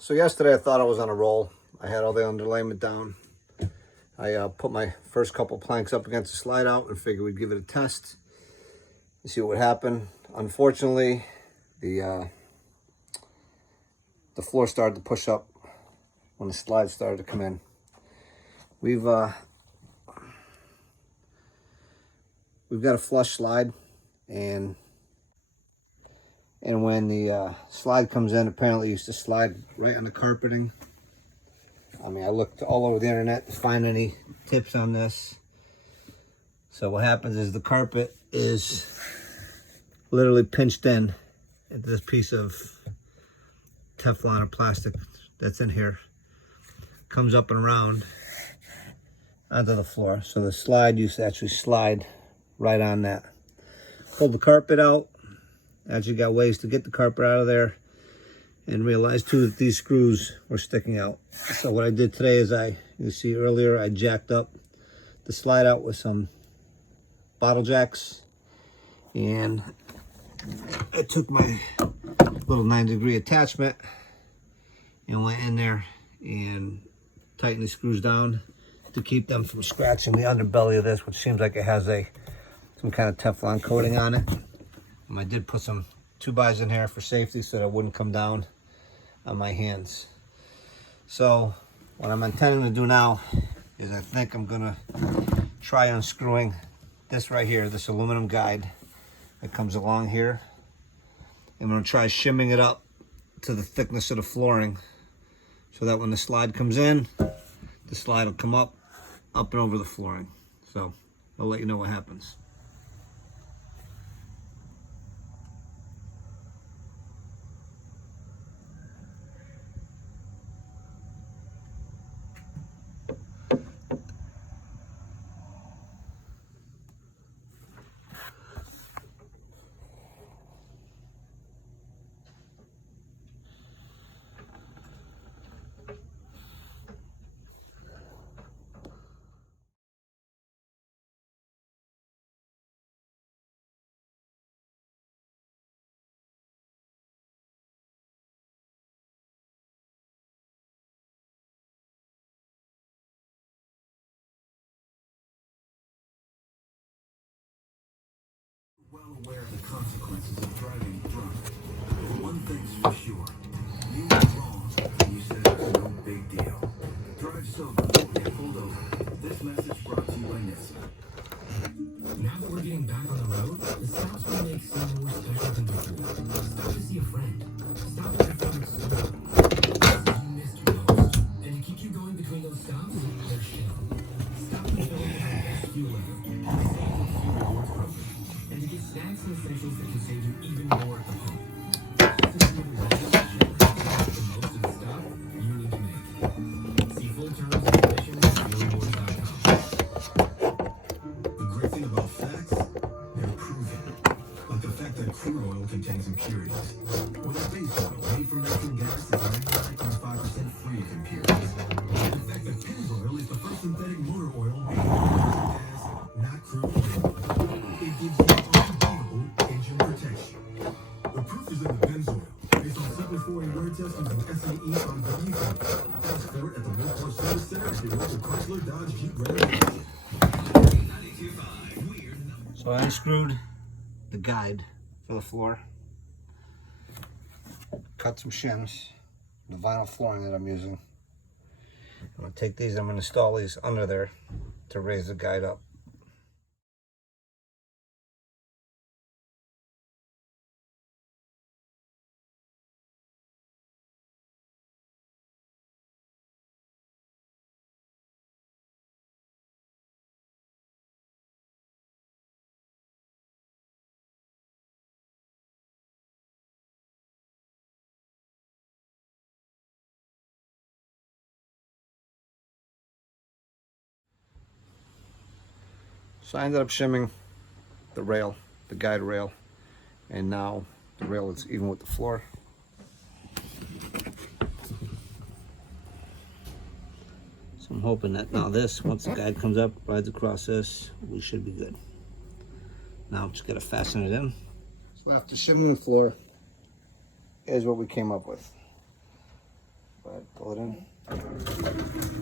So yesterday I thought I was on a roll. I had all the underlayment down. I put my first couple planks up against the slide out and figured we'd give it a test and see what would happen. Unfortunately, the floor started to push up when the slide started to come in. We've got a flush slide, and when the slide comes in, apparently it used to slide right on the carpeting. I mean, I looked all over the internet to find any tips on this. So what happens is the carpet is literally pinched in into this piece of Teflon or plastic that's in here. Comes up and around onto the floor. So the slide used to actually slide right on that. Pulled the carpet out. Actually got ways to get the carpet out of there, and realized too that these screws were sticking out. So what I did today is you see earlier, I jacked up the slide out with some bottle jacks, and I took my little 90-degree attachment and went in there and tightened the screws down to keep them from scratching the underbelly of this, which seems like it has some kind of Teflon coating on it. And I did put some 2-bys in here for safety so that it wouldn't come down on my hands. So what I'm intending to do now is I think I'm gonna try unscrewing this right here, this aluminum guide that comes along here. I'm gonna try shimming it up to the thickness of the flooring so that when the slide comes in, the slide will come up and over the flooring. So I'll let you know what happens. Well aware of the consequences of driving drunk. One thing's for sure. You were wrong when you said it was no big deal. Drive sober or get pulled over. This message brought to you by Nissan. Now that we're getting back on the road, the stops will make some more special than before. Stop to see a friend. Stop at your favorite store. Places you missed most. And to keep you going between those stops, there's Shell. Stop and fill in the best fuel ever. Save with Fuel Rewards program. And to get snacks and essentials that can save you even more at the pump. This is the way Shell helps you make the most of the stop you need to make. See full terms and conditions at fuelrewards.com. The great thing about facts, they're proven. Like the fact that crude oil contains impurities. Or that base oil made from natural gas is 99.5% free of impurities. And the fact that Pennzoil is the first synthetic motor oil made from natural gas, not crude oil. It gives you unbeatable engine protection. The proof is in the Pennzoil. Based on 740 wear tests using SAE on W. Ask for it at the Workhorse Service Center at your local Chrysler, Dodge, Jeep, Ram, dealership. So I unscrewed the guide for the floor, cut some shims, the vinyl flooring that I'm using. I'm gonna take these, I'm gonna install these under there to raise the guide up. So I ended up shimming the rail, the guide rail, and now the rail is even with the floor. So I'm hoping that now this, once the guide comes up, rides across this, we should be good. Now I'm just gonna fasten it in. So after shimming the floor, here's what we came up with. Pull it in.